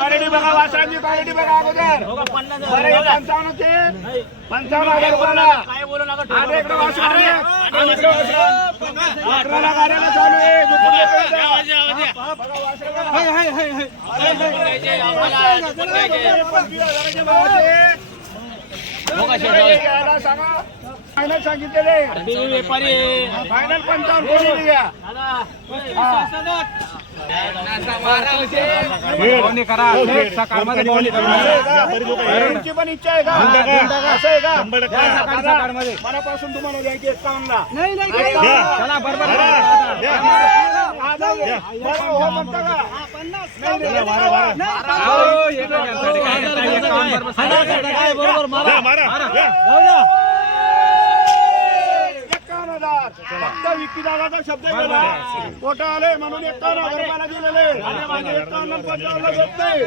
Quality बघा वासरांची quality बघा अगोदर हे पंचावन्नचे पंचावन्न हजार रुपयाला काय बोलू नका आणि इकडे वासरं आले. आणि इकडे वासरं. अकराला गाड्याला चालू आहे फायनल सांगितलेले फायनल पंचावन्न कोणी यांची पण इच्छा आहे का असं आहे का दादा, मनापासून तुम्हाला द्यायची एकावन्नला चला, बरोबर. जाऊ दे. बरं, म्हणता का? नाही, नाही, एकावन्न हजार फक्त विक्की दादाचा शब्द गेला पोटा आले म्हणून एकावन्न हजार रुपयाला दिलेले आणि माझे एकावन्न पंचावन्न झोपते